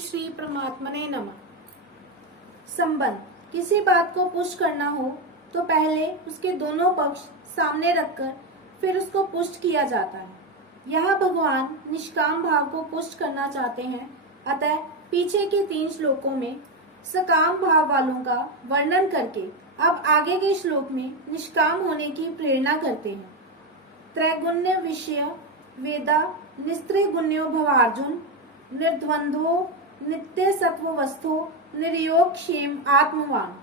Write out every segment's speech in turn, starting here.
श्री परमात्मने नमः। संबंध। किसी बात को पुष्ट करना हो तो पहले उसके दोनों पक्ष सामने रखकर फिर उसको पुष्ट किया जाता है। यहाँ भगवान निष्काम भाव को पुष्ट करना चाहते हैं, अतः पीछे के 3 श्लोकों में सकाम भाव वालों का वर्णन करके अब आगे के श्लोक में निष्काम होने की प्रेरणा करते हैं। त्रैगुण्य विषय वेदा निस्त्रिगुण्यो भवार्जुन निर्द्वंद्वो नित्य सत्व वस्तु निर्योग क्षेम आत्मवान।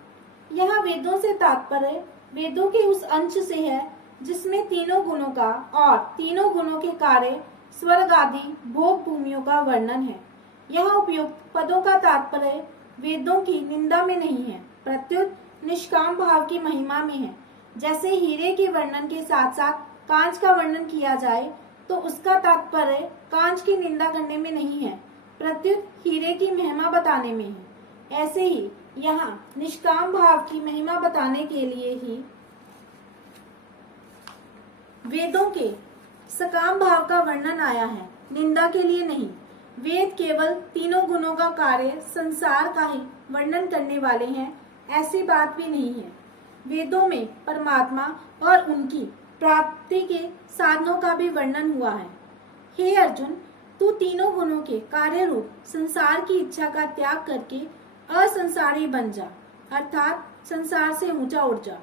यहाँ वेदों से तात्पर्य वेदों के उस अंश से है जिसमें तीनों गुणों का और तीनों गुणों के कार्य स्वर्ग आदि भोग भूमियों का वर्णन है। यहाँ उपयुक्त पदों का तात्पर्य वेदों की निंदा में नहीं है, प्रत्युत निष्काम भाव की महिमा में है। जैसे हीरे के वर्णन के साथ साथ कांच का वर्णन किया जाए तो उसका तात्पर्य कांच की निंदा करने में नहीं है, प्रत्युत हीरे की महिमा बताने में है। ऐसे ही यहाँ निष्काम भाव की महिमा बताने के लिए ही वेदों के सकाम भाव का वर्णन आया है, निंदा के लिए नहीं। वेद केवल तीनों गुणों का कार्य संसार का ही वर्णन करने वाले हैं, ऐसी बात भी नहीं है। वेदों में परमात्मा और उनकी प्राप्ति के साधनों का भी वर्णन हुआ है। हे अर्जुन, तू तीनों गुणों के कार्य रूप संसार की इच्छा का त्याग करके असंसारी बन जा, अर्थात संसार से ऊंचा उठ जा।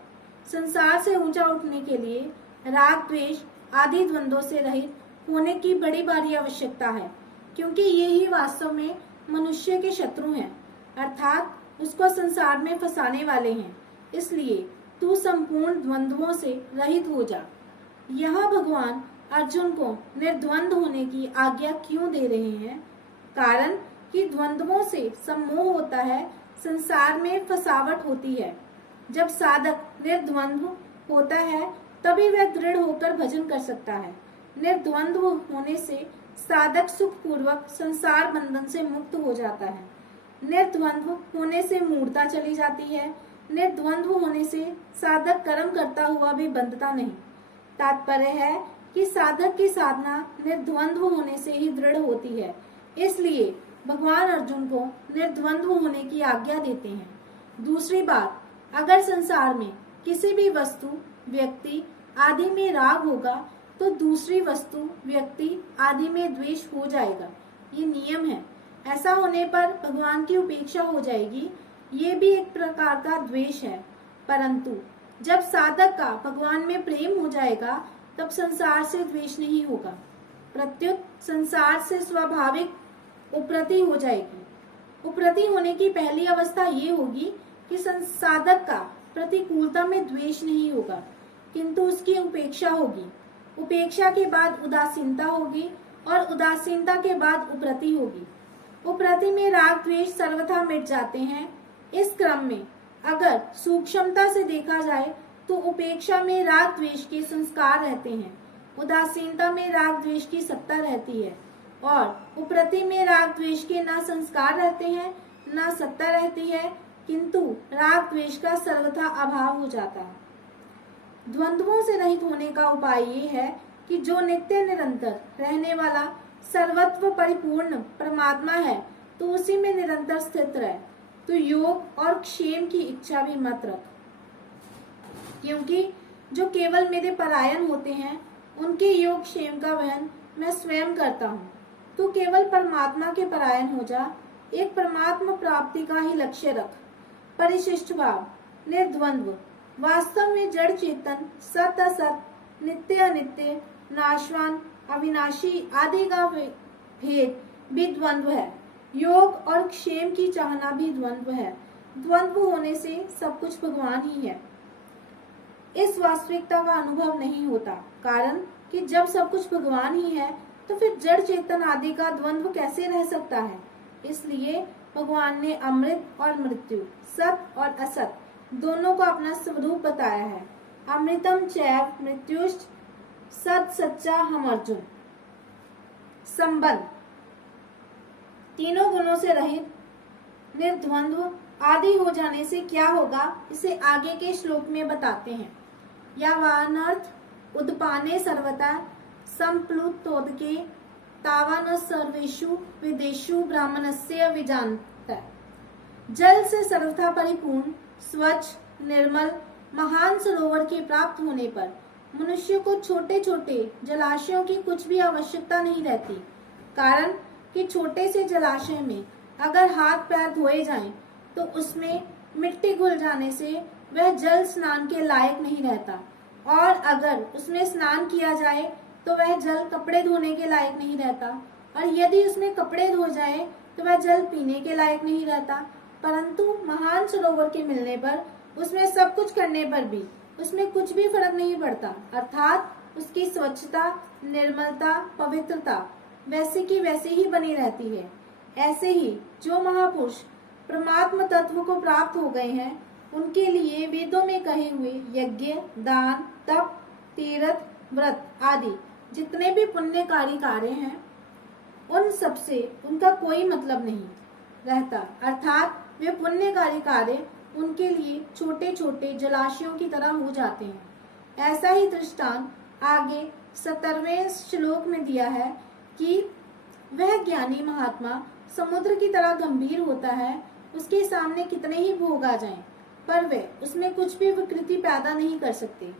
संसार से ऊंचा उठने के लिए राग द्वेष आदि द्वंद्वों से रहित होने की बड़ी भारी आवश्यकता है, क्योंकि ये ही वास्तव में मनुष्य के शत्रु हैं, अर्थात उसको संसार में फंसाने वाले हैं। इसलिए तू संपूर्ण द्वंद्वों से रहित हो जा। यहाँ भगवान अर्जुन को निर्द्वंद होने की आज्ञा क्यों दे रहे हैं? कारण कि द्वंद्वों से सम्मोह होता है, संसार में फसावट होती है। जब साधक निर्द्वंद्व होता है तभी वह दृढ़ होकर भजन कर सकता है। निर्द्वंद्व होने से साधक सुख पूर्वक संसार बंधन से मुक्त हो जाता है। निर्द्वंद्व होने से मूढ़ता चली जाती है। निर्द्वंद्व होने से साधक कर्म करता हुआ भी बंधता नहीं। तात्पर्य है कि साधक की साधना निर्द्वंद्व होने से ही दृढ़ होती है। इसलिए भगवान अर्जुन को निर्द्वंद्व होने की आज्ञा देते हैं। दूसरी बात, अगर संसार में किसी भी वस्तु व्यक्ति आदि में राग होगा तो दूसरी वस्तु व्यक्ति आदि में द्वेष हो जाएगा। ये नियम है। ऐसा होने पर भगवान की उपेक्षा हो जाएगी। ये भी एक प्रकार का द्वेष है। परंतु जब साधक का भगवान में प्रेम हो जाएगा तब संसार से द्वेष नहीं होगा, प्रत्युत संसार से स्वाभाविक उपरति हो जाएगी। उपरति होने की पहली अवस्था ये होगी कि साधक का प्रतिकूलता में द्वेष नहीं होगा, किंतु उसकी उपेक्षा होगी। उपेक्षा के बाद उदासीनता होगी और उदासीनता के बाद उपरति होगी। उपरति में राग द्वेष सर्वथा मिट जाते हैं। इस क्रम में अगर सूक्ष्मता से देखा जाए तो उपेक्षा में राग द्वेष के संस्कार रहते हैं, उदासीनता में राग द्वेष की सत्ता रहती है और उपरति में राग द्वेष के ना संस्कार रहते हैं ना सत्ता रहती है, किंतु राग द्वेष का सर्वथा अभाव हो जाता है। द्वंद्वों से रहित होने का उपाय ये है कि जो नित्य निरंतर रहने वाला सर्वत्व परिपूर्ण परमात्मा है तो उसी में निरंतर स्थित रहे। तो योग और क्षेम की इच्छा भी मत रख, क्योंकि जो केवल मेरे परायण होते हैं उनके योग क्षेम का वहन मैं स्वयं करता हूँ। तू केवल परमात्मा के परायण हो जा। एक परमात्मा प्राप्ति का ही लक्ष्य रख। परिशिष्ट भाव, निर्द्वंद्व, वास्तव में जड़ चेतन सत असत, नित्य अनित्य, नाशवान अविनाशी आदि का भेद भी द्वंद्व है। योग और क्षेम की चाहना भी द्वंद्व है। द्वंद्व होने से सब कुछ भगवान ही है, इस वास्तविकता का अनुभव नहीं होता। कारण कि जब सब कुछ भगवान ही है तो फिर जड़ चेतन आदि का द्वंद्व कैसे रह सकता है? इसलिए भगवान ने अमृत और मृत्यु, सत और असत दोनों को अपना स्वरूप बताया है। अमृतम चैव मृत्युश्च सत सच्चा हम अर्जुन। संबंध। तीनों गुणों से रहित निर्द्वंद्व आदि हो जाने से क्या होगा, इसे आगे के श्लोक में बताते हैं। यावानर्थ उद्पाने सर्वथा संप्लुतोदके तावा न सर्वेषु वेदेषु ब्राह्मणस्य विजानता। जल से सर्वथा परिपूर्ण, स्वच्छ, निर्मल महान सरोवर के प्राप्त होने पर मनुष्य को छोटे छोटे जलाशयों की कुछ भी आवश्यकता नहीं रहती, कारण कि छोटे से जलाशय में अगर हाथ पैर धोए जाएं तो उसमें मिट्टी घुल जाने से वह जल स्नान के लायक नहीं रहता, और अगर उसमें स्नान किया जाए तो वह जल कपड़े धोने के लायक नहीं रहता, और यदि उसमें कपड़े धो जाए तो वह जल पीने के लायक नहीं रहता। परंतु महान सरोवर के मिलने पर उसमें सब कुछ करने पर भी उसमें कुछ भी फर्क नहीं पड़ता, अर्थात उसकी स्वच्छता, निर्मलता, पवित्रता वैसी की वैसी ही बनी रहती है। ऐसे ही जो महापुरुष परमात्म तत्व को प्राप्त हो गए हैं, उनके लिए वेदों में कहे हुए यज्ञ, दान, तप, तीर्थ, व्रत आदि जितने भी पुण्यकारी कार्य हैं, उन सब से उनका कोई मतलब नहीं रहता, अर्थात वे पुण्यकारी कार्य उनके लिए छोटे छोटे जलाशयों की तरह हो जाते हैं। ऐसा ही दृष्टांत आगे 17वें श्लोक में दिया है कि वह ज्ञानी महात्मा समुद्र की तरह गंभीर होता है, उसके सामने कितने ही भोग आ जाएं, पर वे उसमें कुछ भी विकृति पैदा नहीं कर सकते।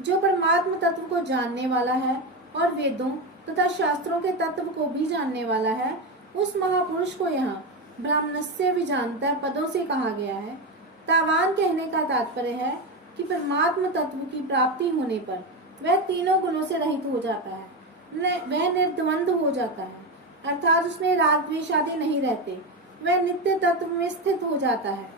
जो परमात्म तत्व को जानने वाला है और वेदों तथा शास्त्रों के तत्व को भी जानने वाला है, उस महापुरुष को यहाँ ब्राह्मणस्य विजानता पदों से कहा गया है। तावान कहने का तात्पर्य है कि परमात्म तत्व की प्राप्ति होने पर वह तीनों गुणों से रहित हो जाता है, वह निर्द्वंद हो जाता है, अर्थात उसमें राग द्वेष आदि नहीं रहते, वह नित्य तत्व में स्थित हो जाता है,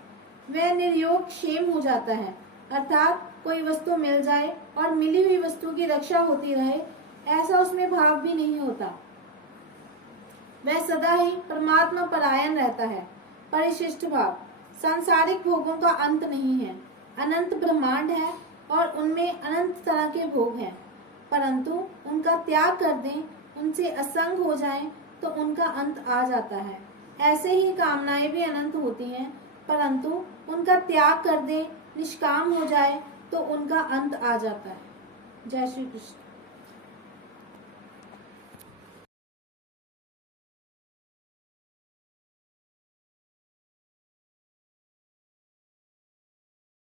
वह निर्योग क्षेम हो जाता है, अर्थात कोई वस्तु मिल जाए और मिली हुई वस्तु की रक्षा होती रहे, ऐसा उसमें भाव भी नहीं होता। वह सदा ही परमात्मा परायण रहता है। परिशिष्ट भाव, सांसारिक भोगों का अंत नहीं है, अनंत ब्रह्मांड है और उनमें अनंत तरह के भोग हैं, परंतु उनका त्याग कर दें, उनसे असंग हो जाएं तो उनका अंत आ जाता है। ऐसे ही कामनाएं भी अनंत होती हैं, परंतु उनका त्याग कर दें, निष्काम हो जाए तो उनका अंत आ जाता है। जय श्री कृष्ण।